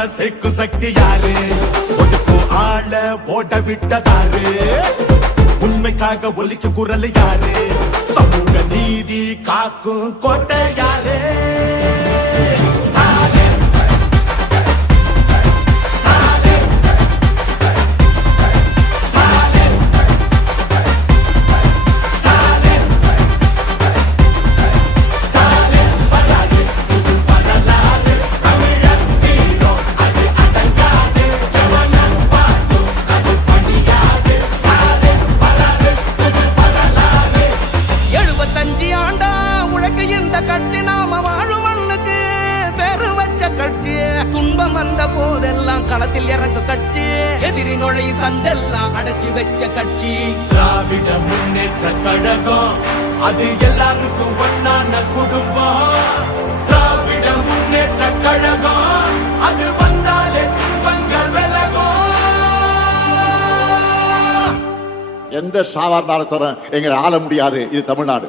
நம்ம சேக்கு சக்தி யாரு? ஒதுக்கும் ஆள ஓட விட்டதாரு. உண்மைக்காக ஒலிக்கும் குரல் யாரு? சமூக நீதி காக்கும் கோட்டை இருபத்தஞ்சு ஆண்டா உழைக்க இந்த கட்சி நாம வாழும் மண்ணுக்கு பேரு வச்ச கட்சி. துன்பம் வந்த போதெல்லாம் களத்தில் இறங்க கட்சி. எதிரி நுழை சந்தெல்லாம் அடைச்சு வச்ச கட்சி. திராவிட முன்னேற்ற கழகம் அது எல்லாருக்கும் ஒன்னான குடும்பம். திராவிட முன்னேற்ற கழகம் எந்த சாவார்ந்தாலும் சார் எங்களை ஆள முடியாது. இது தமிழ்நாடு.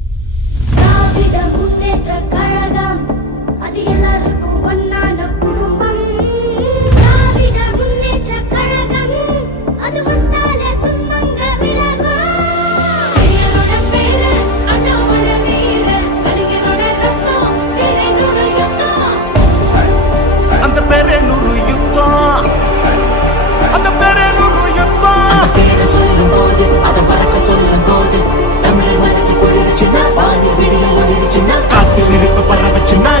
ஒளிர்ச்சுன்னா காத்தில் இருப்பு